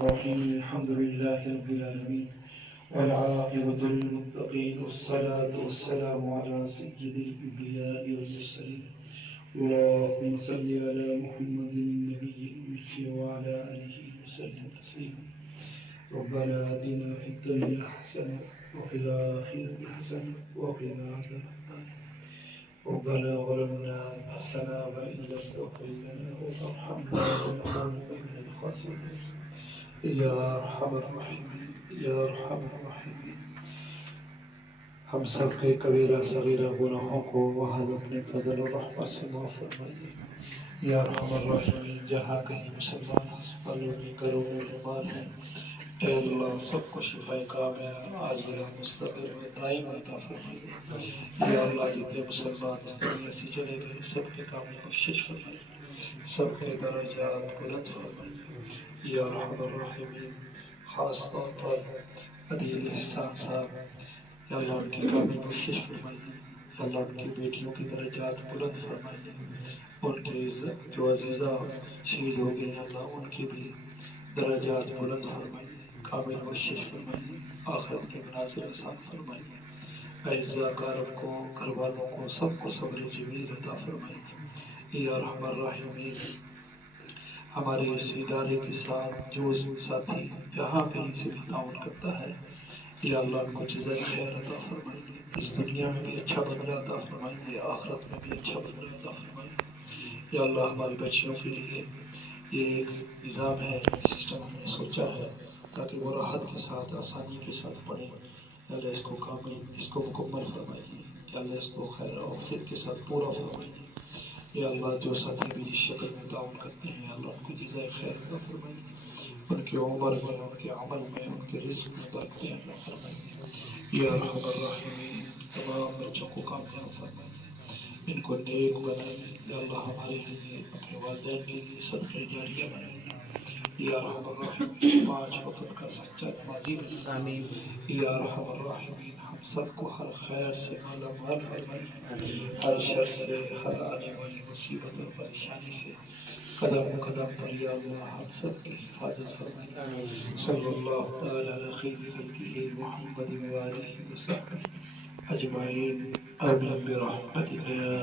الرحيم الحمد لله رب العالمين والعاقبة للمتقين والصلاة والسلام على سيد الأنبياء والمرسلين اللهم صل على محمد النبي الأمي وعلى آله وسلم تسليما ربنا آتنا في الدنيا حسنة وفي الآخرة حسنة وقنا عذاب النار ربنا ظلمنا أنفسنا وإن لم تغفر لنا وترحمنا لنكونن من الخاسرين یا ارحم الراحمین یا ارحم الراحمین ہم سب کے کبیرہ صغیرہ گناہوں کو وہاں اپنے فضل و رحمت سے معاف فرمائیے یا ارحم الراحمین جہاں کہیں مسلمان ہسپتالوں میں گھروں میں بیمار ہیں اے اللہ سب کو شفا کاملہ عاجلہ مستقر و دائم عطا فرمائیے یا اللہ جتنے مسلمان اس دنیا سے چلے گئے سب کے کامل بخشش فرمائیے سب کے درجات بلند فرمائیے یا ارحم الراحمین خاص طور پر عدیل احسان صاحب یا اللہ ان کی کامل بخشش فرمائیے یا اللہ ان کی بیٹیوں کی درجات بلند فرمائیے ان کے جو عزیزہ شہید ہو گئے اللہ ان کی بھی درجات بلند فرمائیے کامل بخشش فرمائیے آخرت کے مناظر آسان فرمائیے اعزا کارب کو گھر والوں کو سب کو صبر جمیل عطا فرمائیے یا ارحم الراحمین ہمارے اس ادارے کے ساتھ جو ساتھی جہاں کہیں سے بھی تعاون کرتا ہے یا اللہ ان کو جزائے خیر عطا فرمائیے اس دنیا میں بھی اچھا بدلہ عطا فرمائیے آخرت میں بھی اچھا بدلہ عطا فرمائیے یا اللہ ہماری بچیوں کے لیے یہ ایک نظام ہے سسٹم ہم نے سوچا ہے تاکہ وہ راحت کے ساتھ آسانی کے ساتھ پڑھیں یا اللہ اس کو مکمل فرمائیے یا اللہ اس کو خیر و عافیت کے ساتھ پورا فرمائیے یا اللہ جو ساتھی بھی جس شکل میں تعاون کرتے ہیں اللہ ان کو جزائے خیر عطا فرمائیے ان کی عمر میں ان کے عمل میں ان کے رزق میں برکتیں عطا فرمائیے یا ارحم الراحمین تمام بچوں کو کامیاب فرمائیے ان کو نیک بنائیے یا اللہ ہمارے لیے اپنے والدین کے لیے صدقہ جاریہ بنائیے یا ارحم الراحمین 5 وقت کا سچا نمازی بنائیے یا ارحم الراحمین ہم سب کو ہر خیر سے مالا مال فرمائیے ہر شر سے ہر آنے والی مصیبت اور پریشانی سے قدم قدم پر یا اللہ ہم سب کی حفاظت فرمائیے صلی اللہ تعالی علی خیر خلقہ محمد و آلہ وصحبہ اجمعین آمین برحمتک یا